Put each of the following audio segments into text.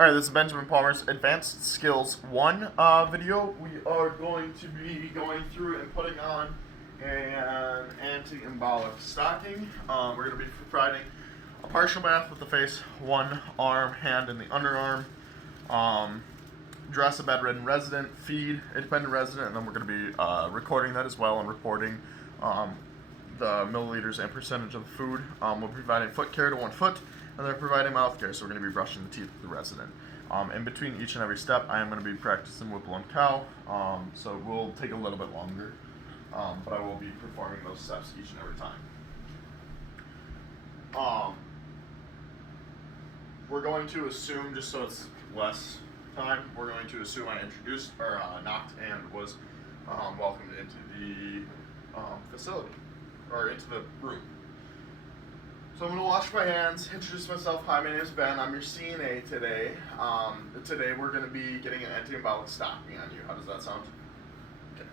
Alright, this is Benjamin Palmer's Advanced Skills 1 video. We are going to be going through and putting on an anti-embolic stocking. We're going to be providing a partial bath with the face, one arm, hand, and the underarm. Dress a bedridden resident, feed a dependent resident, and then we're going to be recording that as well and reporting the milliliters and percentage of the food. We'll be providing foot care to 1 foot, and they're providing mouth care, so we're going to be brushing the teeth of the resident. In between each and every step, I am going to be practicing Whipple and Cow, so it will take a little bit longer, but I will be performing those steps each and every time. We're going to assume, just so it's less time, we're going to assume I introduced, or knocked and was welcomed into the facility, or into the room. So I'm going to wash my hands, introduce myself. Hi, my name is Ben. I'm your CNA today. Today we're going to be getting an anti-embolic stocking on you. How does that sound? Okay.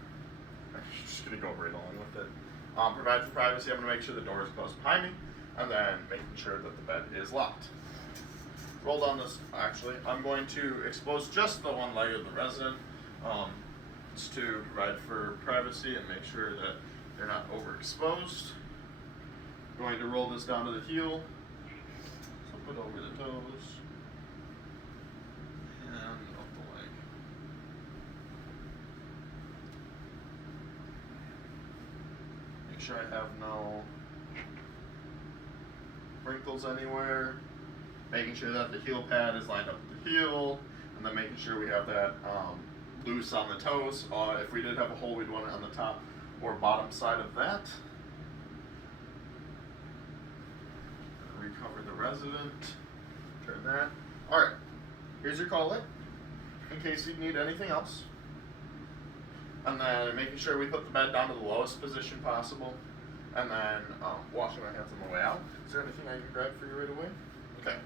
I'm just going to go right along with it. Provide for privacy. I'm going to make sure the door is closed behind me, and then making sure that the bed is locked. Roll down this, actually. I'm going to expose just the one leg of the resident. Just to provide for privacy and make sure that they're not overexposed. Going to roll this down to the heel, flip it over the toes, and up the leg. Make sure I have no wrinkles anywhere. Making sure that the heel pad is lined up with the heel, and then making sure we have that loose on the toes. If we did have a hole, we'd want it on the top or bottom side of that. Recover the resident. Turn that. Alright, here's your collet, in case you need anything else. And then making sure we put the bed down to the lowest position possible. And then washing my hands on the way out. Is there anything I can grab for you right away? Okay,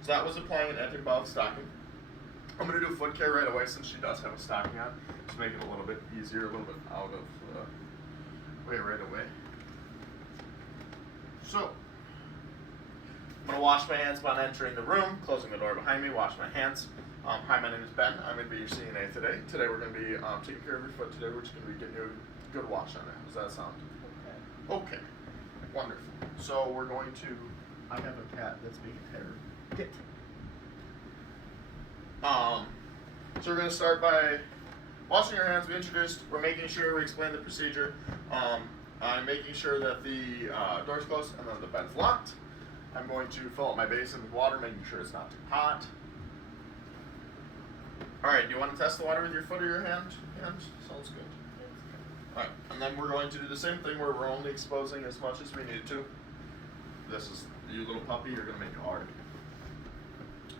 so that was applying an anti-embolic stocking. I'm going to do foot care right away since she does have a stocking on. Just make it a little bit easier, a little bit out of the way right away. So, I'm going to wash my hands upon entering the room, closing the door behind me, wash my hands. Hi, my name is Ben. I'm going to be your CNA today. Today we're going to be taking care of your foot. Today we're just going to be getting you a good wash on it. Does that sound? Okay. Okay. Wonderful. So we're going to... I have a cat that's being a terror. Get. So we're going to start by washing your hands. We introduced. We're making sure we explain the procedure. I'm making sure that the door's closed and then the bed's locked. I'm going to fill up my basin with water, making sure it's not too hot. Alright, do you want to test the water with your foot or your hand? Sounds good. Alright, and then we're going to do the same thing where we're only exposing as much as we need to. This is you little puppy, you're going to make it hard.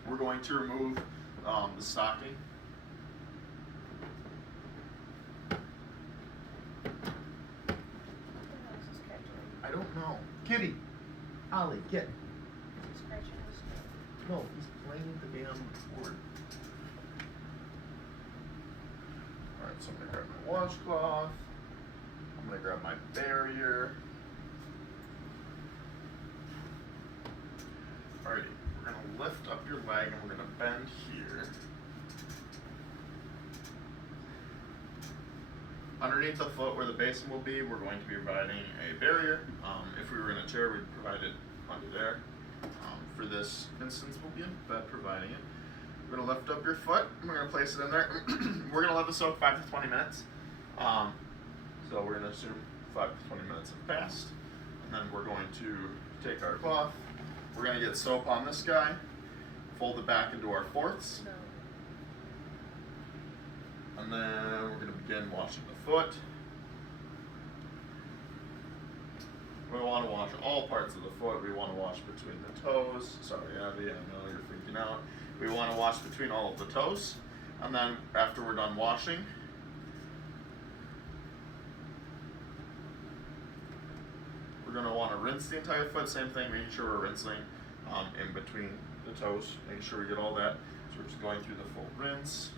We're going to remove the stocking. I don't know. Kitty! Ollie, get. No, he's playing with the damn board. Alright, so I'm going to grab my washcloth. I'm going to grab my barrier. Alrighty, we're going to lift up your leg and we're going to bend here. Underneath the foot where the basin will be, we're going to be providing a barrier. If we were in a chair, we'd provide it under there. For this instance, we'll be in bed providing it. We're going to lift up your foot. We're going to place it in there. We're going to let this soak 5 to 20 minutes. So we're going to assume 5 to 20 minutes have passed. And then we're going to take our cloth. We're going to get soap on this guy. Fold it back into our fourths. And then we're going to begin washing the foot. We want to wash all parts of the foot. We want to wash between the toes. Sorry, Abby, I know you're freaking out. We want to wash between all of the toes. And then after we're done washing, we're going to want to rinse the entire foot. Same thing, making sure we're rinsing in between the toes. Making sure we get all that. So we're just going through the full rinse.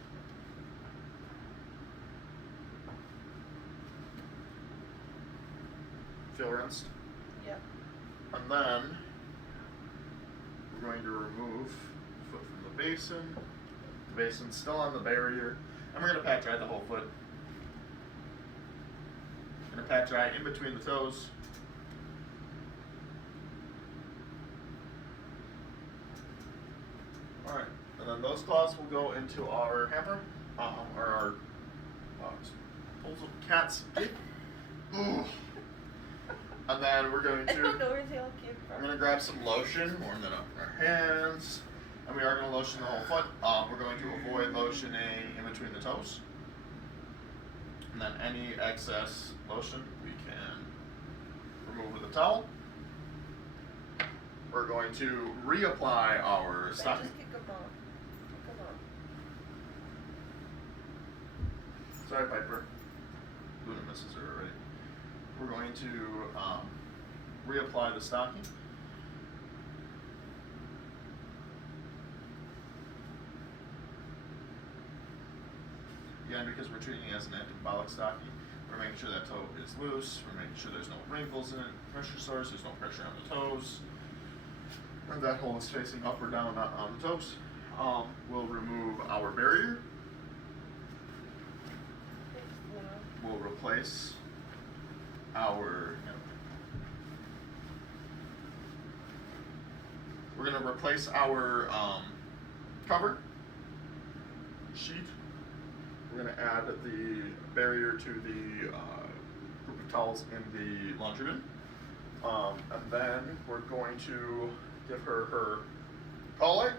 Feel rinsed? Yep. And then we're going to remove the foot from the the basin. The basin's still on the barrier. And we're going to pat dry the whole foot. We're going to pat dry in between the toes. Alright, and then those cloths will go into our hamper, or our pulls of cat's feet. Ooh. And then we're going I don't to, know where they all came we're from. going to grab some lotion, warm that up in our hands, and we are going to lotion the whole foot. We're going to avoid lotioning in between the toes. And then any excess lotion we can remove with a towel. We're going to reapply our stocking. Just kick them off. Kick them off. Sorry, Piper. Luna misses her already. We're going to reapply the stocking. Again, because we're treating it as an anabolic stocking, we're making sure that toe is loose. We're making sure there's no wrinkles in it, pressure sores, there's no pressure on the toes. And that hole is facing up or down, not on the toes. We'll remove our barrier. We'll replace our. We're going to replace our cover sheet. We're going to add the barrier to the group of towels in the laundry bin. And then we're going to give her collar.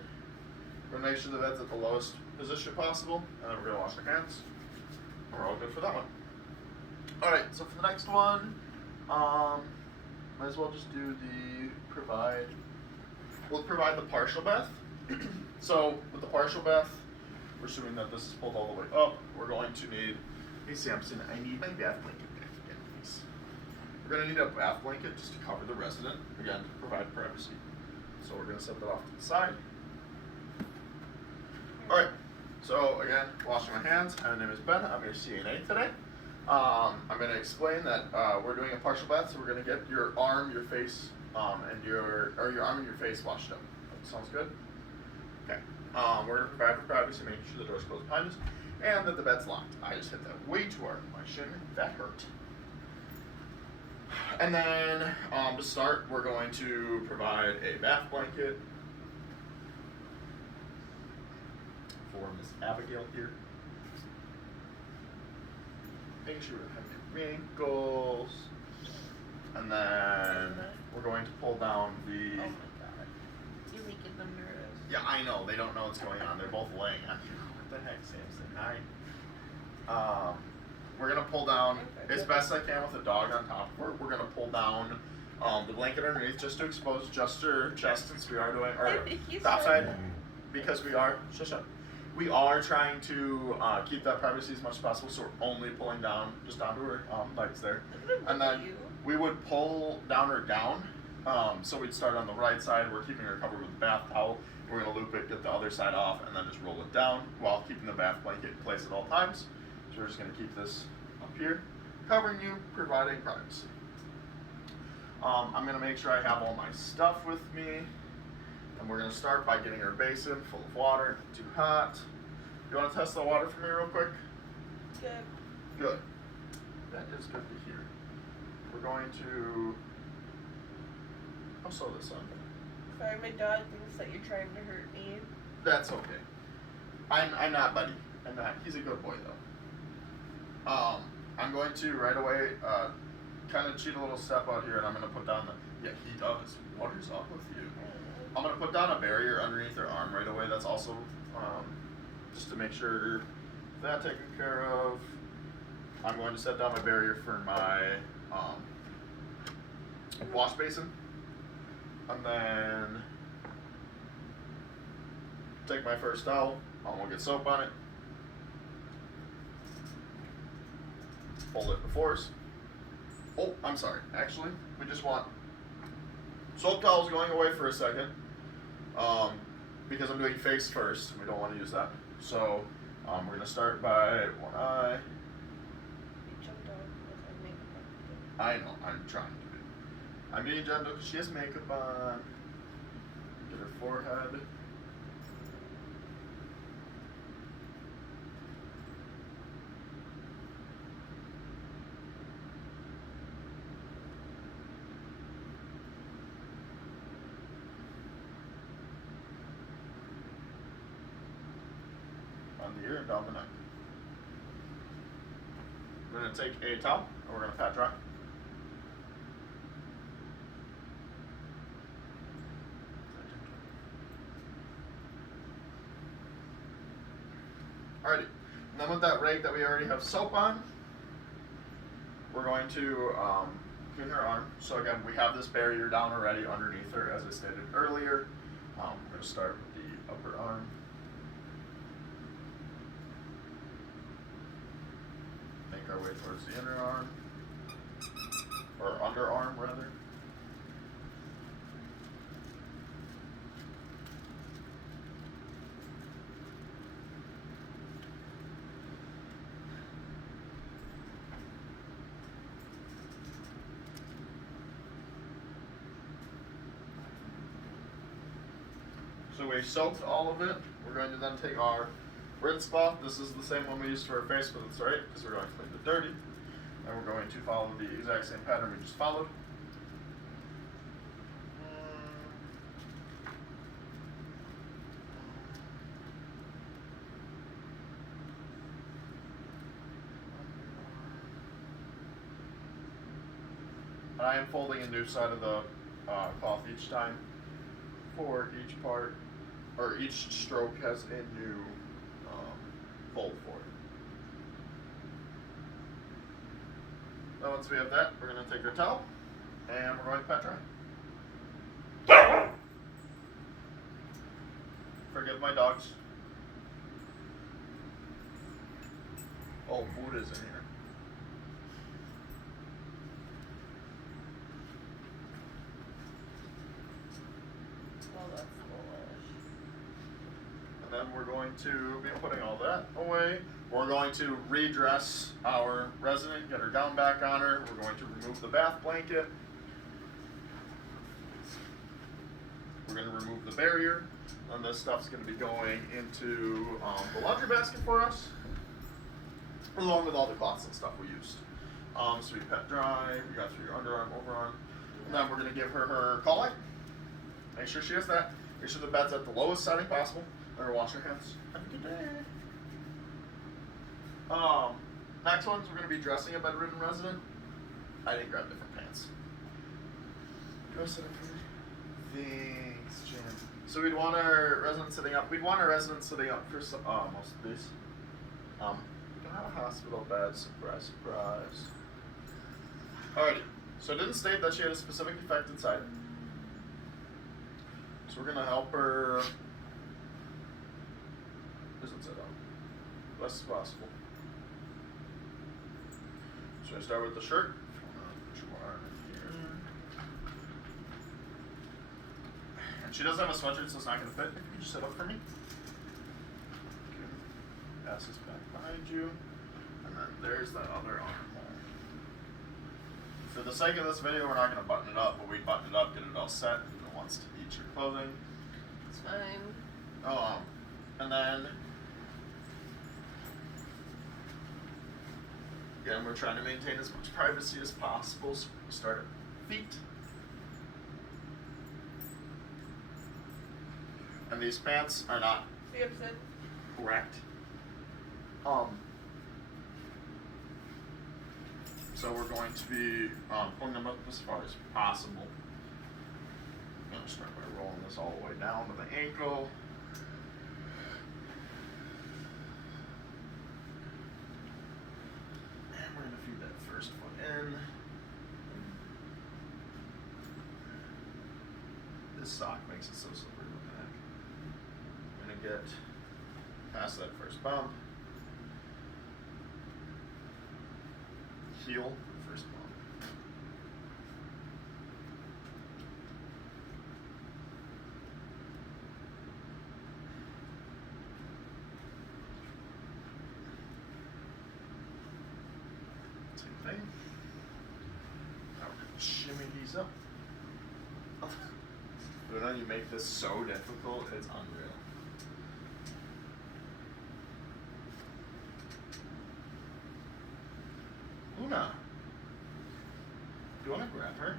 We're going to make sure the bed's at the lowest position possible. And then we're going to wash our hands. We're all good for that one. Alright, so for the next one, might as well just do we'll provide the partial bath. So with the partial bath, we're assuming that this is pulled all the way up. We're going to need, hey Samson, I need my bath blanket back again, please. We're going to need a bath blanket just to cover the resident, again, to provide privacy. So we're going to set that off to the side. Alright, so again, washing my hands. My name is Ben, I'm your CNA today. I'm going to explain that we're doing a partial bath, so we're going to get your arm, your face, and your arm and your face washed up. That sounds good? Okay. We're going to provide for privacy, making sure the door's closed behind us, and that the bed's locked. I just hit that way too hard. My shin, that hurt. And then, to start, we're going to provide a bath blanket for Miss Abigail here. Make sure we don't have any wrinkles. And then we're going to pull down the. Oh my god. You're making them nervous. Yeah, I know. They don't know what's going on. They're both laying on you. What the heck, Samson? We're going to pull down as best I can with a dog on top of her. We're going to pull down the blanket underneath just to expose just her chest since we are doing, or top side, because we are, shush up. We are trying to keep that privacy as much as possible, so we're only pulling down, just down to her legs there. And then we would pull down her gown. So we'd start on the right side, we're keeping her covered with a bath towel. We're going to loop it, get the other side off, and then just roll it down while keeping the bath blanket in place at all times. So we're just going to keep this up here, covering you, providing privacy. I'm going to make sure I have all my stuff with me. And we're going to start by getting our basin full of water, not too hot. You want to test the water for me real quick? Good. Good. That is good to hear. We're going to, I'll sew this on. Sorry, my dog thinks that you're trying to hurt me. That's okay. I'm not, buddy. I'm not. He's a good boy though. I'm going to right away kind of cheat a little step out here, and I'm going to put down the, yeah, he does. What is up with you? I'm going to put down a barrier underneath her arm right away. That's also just to make sure that taken care of. I'm going to set down my barrier for my wash basin. And then take my first towel. We'll get soap on it. Hold it before us. Oh, I'm sorry. Actually, we just want soap towels going away for a second. Because I'm doing face first. We don't want to use that. So we're going to start by one eye. You jumped on with my makeup on. I know, I'm trying to be. I'm being gentle because she has makeup on. Get her forehead. on the ear and down the neck. We're going to take a towel and we're going to pat dry. Alrighty, and then with that rag that we already have soap on, we're going to clean her arm. So again, we have this barrier down already underneath her, as I stated earlier. We're going to start with the upper arm. Make our way towards the inner arm, or underarm rather. So we soaked all of it. We're going to then take our rinse cloth. This is the same one we used for our face, but it's right because we're going to clean the dirty. And we're going to follow the exact same pattern we just followed. And I am folding a new side of the cloth each time for each part, or each stroke has a new fold for it. Now once we have that, we're going to take our towel and we're going to pat dry. Forgive my dogs. Oh, Buddha's in here. Well, that's foolish. And then we're going to be putting all that away. We're going to redress our resident, get her gown back on her. We're going to remove the bath blanket. We're going to remove the barrier. And this stuff's going to be going into the laundry basket for us, along with all the cloths and stuff we used. So we pat dry, we got through your underarm, overarm. And then we're going to give her her call light. Make sure she has that. Make sure the bed's at the lowest setting possible. Let her wash her hands. Have a good day. Next ones, we're going to be dressing a bedridden resident. I didn't grab different pants. Dress it up for me. Thanks, Jen. So we'd want our resident sitting up. We'd want our resident sitting up for some, most of these. Not a hospital bed. Surprise, surprise. Alrighty. So it didn't state that she had a specific defect inside. So we're gonna help her. Doesn't sit up. Less as possible. So I start with the shirt. And she doesn't have a sweatshirt, so it's not gonna fit. If you can just sit up for me. Okay. Pass this back behind you. And then there's that other armhole. For the sake of this video, we're not gonna button it up, but we button it up, get it all set. Who wants to eat your clothing? It's fine. And then again, we're trying to maintain as much privacy as possible, so we start at feet. And these pants are not Gibson. correct. So we're going to be pulling them up as far as possible. I'm going to start by rolling this all the way down to the ankle. And we're going to feed that first foot in. This sock makes it so slippery in the back. I'm going to get past that first bump. Heel for the first bump. Same thing. Now we're gonna shimmy these up. Luna, you make this so difficult, it's unreal. Luna, do you want to grab her?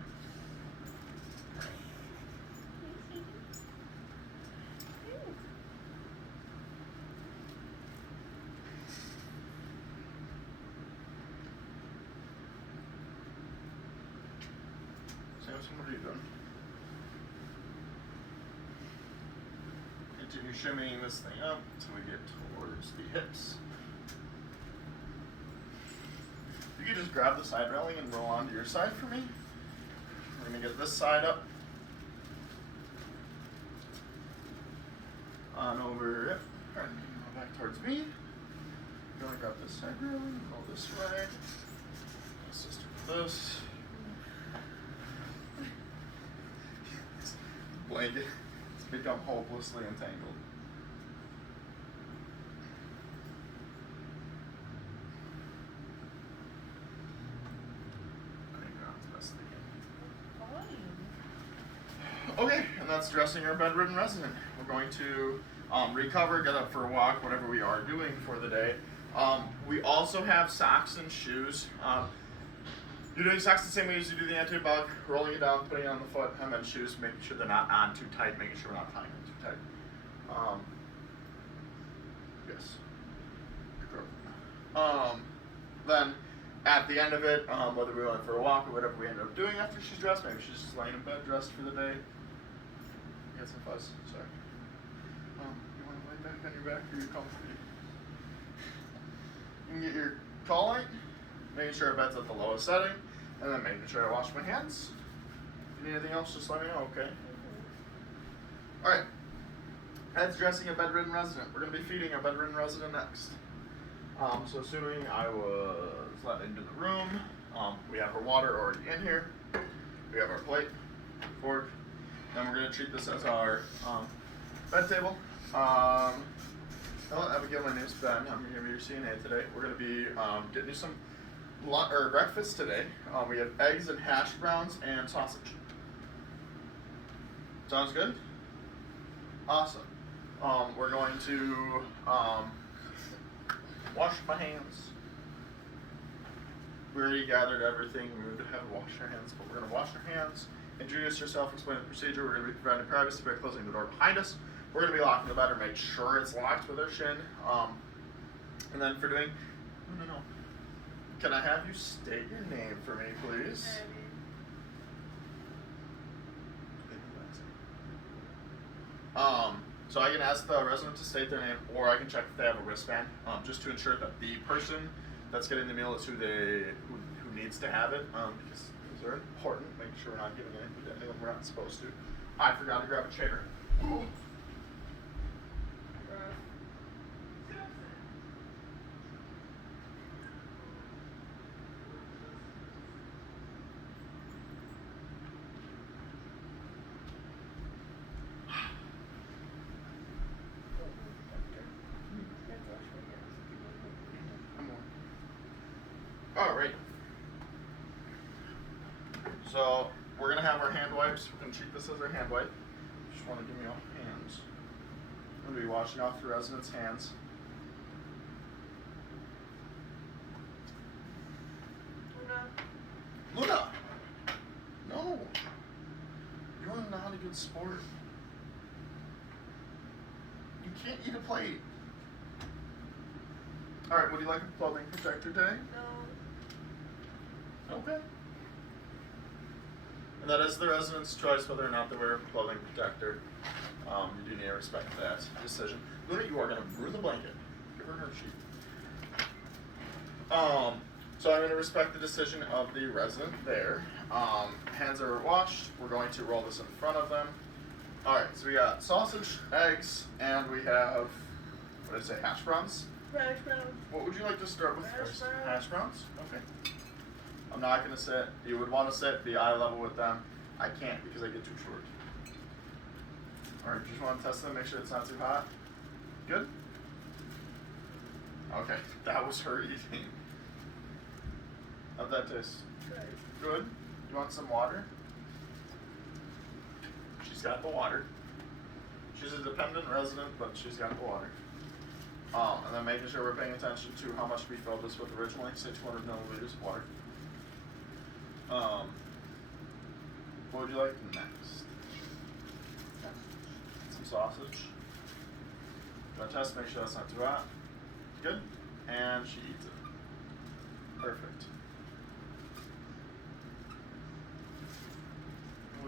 Madison, what are you doing? Continue shimmying this thing up until we get towards the hips. You can just grab the side railing and roll onto your side for me. We're gonna get this side up. On over, yep. Alright, go back towards me. Go and grab this side railing, roll this way. Assist with this. This blanket has become hopelessly entangled. Okay, and that's dressing our bedridden resident. We're going to recover, get up for a walk, whatever we are doing for the day. We also have socks and shoes. You're doing socks the same way as you do the anti-bug, rolling it down, putting it on the foot, and then shoes, making sure they're not on too tight, making sure we're not tying them too tight. Yes. Then at the end of it, whether we went for a walk or whatever we ended up doing after she's dressed, maybe she's just laying in bed dressed for the day. Get some fuzz, sorry. You want to lay back on your back or you're comfy? You can get your call light, making sure our bed's at the lowest setting, and then making sure I wash my hands. If you need anything else, just let me know, okay? Alright, that's dressing a bedridden resident. We're going to be feeding our bedridden resident next. So assuming I was let into the room, we have our water already in here. We have our plate, fork. Then we're going to treat this as our bed table. Hello, Abigail, my name's Ben. I'm going to be your CNA today. We're going to be getting you some breakfast today. We have eggs and hash browns and sausage. Sounds good? Awesome. We're going to wash my hands. We already gathered everything. We would have washed our hands, but we're going to wash our hands. Introduce yourself, explain the procedure. We're going to be providing privacy by closing the door behind us. We're going to be locking the bed or make sure it's locked with our shin. And then for doing, no. Can I have you state your name for me, please? So I can ask the resident to state their name, or I can check if they have a wristband, just to ensure that the person that's getting the meal is who needs to have it, because those are important. Making sure we're not giving anything to anyone we're not supposed to. I forgot to grab a chair. Ooh. Alright. So we're gonna have our hand wipes. We're gonna treat this as our hand wipe. Just wanna give me all hands. I'm gonna be washing off the resident's hands. Luna! No! You're not a good sport. You can't eat a plate. Alright, would you like a clothing protector today? No. Okay. And that is the resident's choice whether or not they wear a clothing protector. You do need to respect that decision. Luna, you are going to ruin the blanket. Give her her sheet. So I'm going to respect the decision of the resident there. Hands are washed. We're going to roll this in front of them. Alright, so we got sausage, eggs, and we have, what did I say, hash browns? Hash browns. What would you like to start with first? Browns. Hash browns? Okay. I'm not going to sit. You would want to sit, be eye level with them. I can't because I get too short. Alright, just want to test them, make sure it's not too hot. Good? Okay, that was her eating. How'd that taste? Good. You want some water? She's got the water. She's a dependent resident, but she's got the water. And then making sure we're paying attention to how much we filled this with originally, say 200 milliliters of water. What would you like next? Some sausage. Gonna test, make sure that's not too hot. Good. And she eats it. Perfect.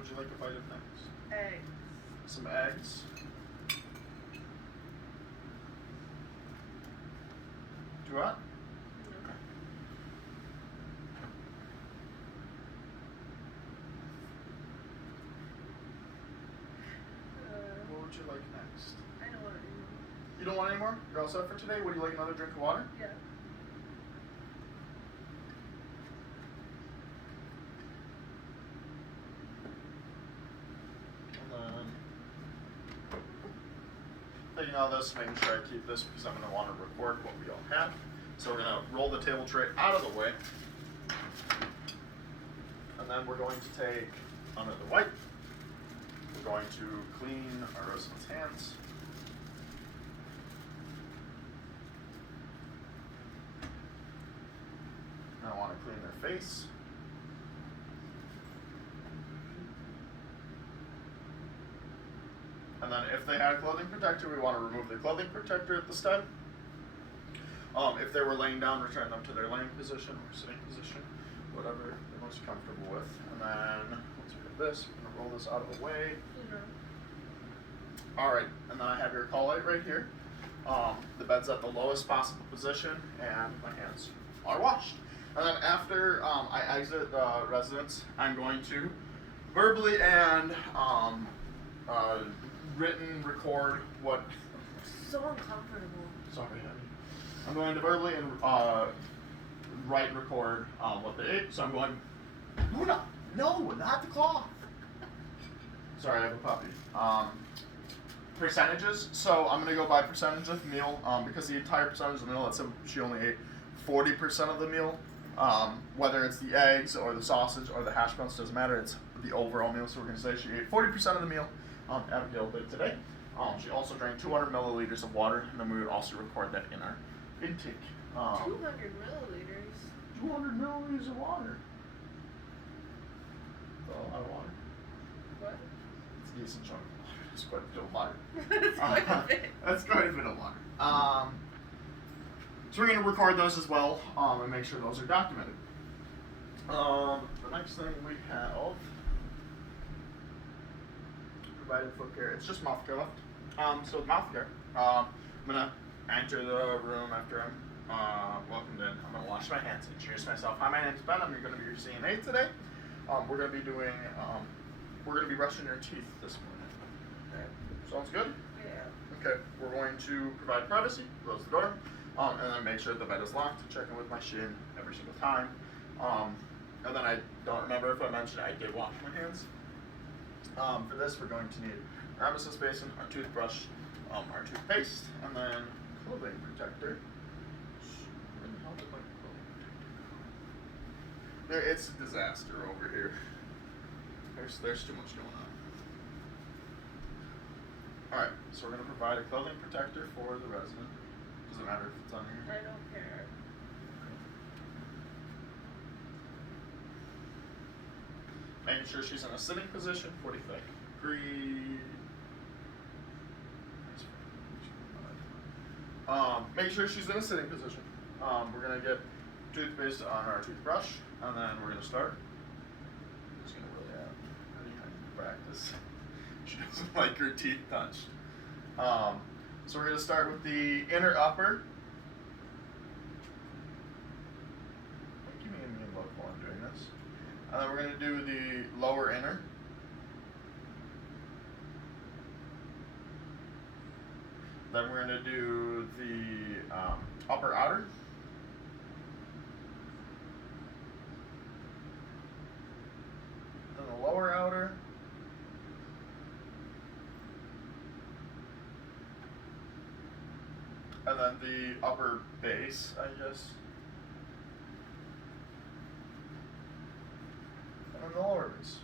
would you like a bite of next? Eggs. Some eggs. Do you want? No. What would you like next? I don't want it anymore. You don't want any more? You're all set for today? Would you like another drink of water? Yeah. And then taking all this, making sure I keep this because I'm going to want to record what we all have. So we're going to roll the table tray out of the way. And then we're going to take another wipe. We're going to clean our residents' hands. And I want to clean their face. And then if they had a clothing protector, we want to remove the clothing protector at this time. If they were laying down, return them to their laying position or sitting position, whatever they're most comfortable with. And then once we get this, we're gonna roll this out of the way. All right, and then I have your call light right here. The bed's at the lowest possible position, and my hands are washed. And then after I exit the residence, I'm going to verbally and written record what. So uncomfortable. Sorry, honey. I'm going to verbally and write record what they ate. So I'm going. Luna, no, not the cloth. Sorry, I have a puppy. Percentages. So I'm gonna go by percentage of the meal because the entire percentage of the meal. Let's say she only ate 40% of the meal. Whether it's the eggs or the sausage or the hash browns, doesn't matter. It's the overall meal. So we're gonna say she ate 40% of the meal. Abigail did today. She also drank 200 milliliters of water, and then we would also record that in our intake. 200 milliliters. 200 milliliters of water. That's a lot of water. What? It's a decent chunk of water. It's quite a bit of water. That's quite a bit. That's quite a bit of water. So we're going to record those as well and make sure those are documented. The next thing we have, provided foot care. It's just mouth care left. So with mouth care, I'm going to enter the room after I'm welcomed in. I'm going to wash my hands, introduce myself. Hi, my name's Ben. I'm going to be your CNA today. We're going to be doing, we're going to be brushing your teeth this morning. Okay. Sounds good? Yeah. Okay, we're going to provide privacy, close the door, and then make sure the bed is locked, check in with my shin every single time. And then I don't remember if I mentioned I did wash my hands. For this, we're going to need our emesis basin, our toothbrush, our toothpaste, and then clothing protector. Where the hell did my clothing protector go? It's a disaster over here. There's too much going on. Alright, so we're going to provide a clothing protector for the resident. Does it matter if it's on here? I don't care. Making sure she's in a sitting position, 45 degrees. Make sure she's in a sitting position. We're going to get toothpaste on our toothbrush, and then we're going to start. She's going to really practice. She doesn't like her teeth touched. So we're going to start with the inner upper. Give me a mean look while I'm doing this. And then we're going to do the lower inner. Then we're going to do the upper outer. Then the lower outer. And then the upper base, I guess. And then the lower base.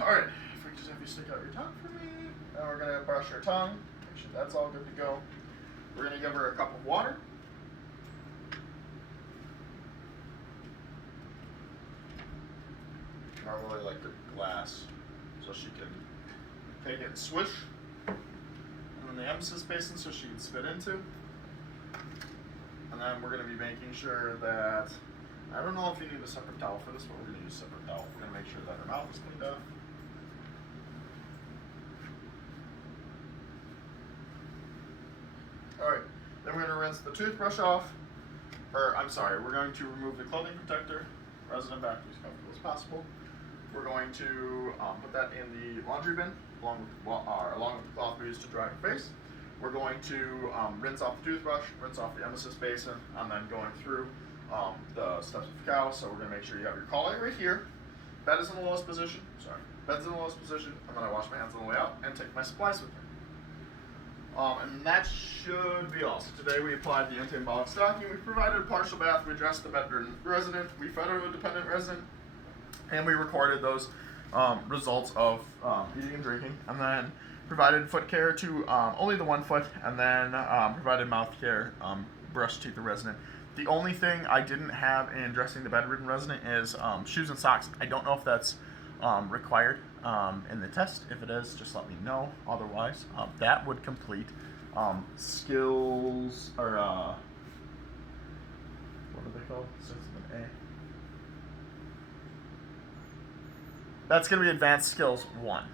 Alright, if we just have you stick out your tongue for me. And we're going to brush her tongue. Make sure that's all good to go. We're going to give her a cup of water. Normally like a glass, so she can take it and swish. And then the emesis basin so she can spit into. And And then we're going to be making sure that, I don't know if you need a separate towel for this, but we're going to use a separate towel. We're going to make sure that her mouth is cleaned up. Alright, then we're going to rinse the toothbrush off. Or, I'm sorry, we're going to remove the clothing protector, resident back to as comfortable as possible. We're going to put that in the laundry bin, along with the cloth we used to dry her face. We're going to rinse off the toothbrush, rinse off the emesis basin, and then going through the steps of the cow. So we're going to make sure you have your collar right here. Bed is in the lowest position. Sorry, bed's in the lowest position. And then I wash my hands on the way out and take my supplies with me. And that should be all. So today we applied the anti-embolic stocking. We provided a partial bath. We addressed the bedridden resident. We fed a dependent resident. And we recorded those results of eating and drinking. And then provided foot care to only the 1 foot. And then provided mouth care, brushed teeth the resident. The only thing I didn't have in dressing the bedridden resident is shoes and socks. I don't know if that's required in the test. If it is, just let me know. Otherwise, that would complete skills, or what are they called? Starts with an A. That's going to be advanced skills 1.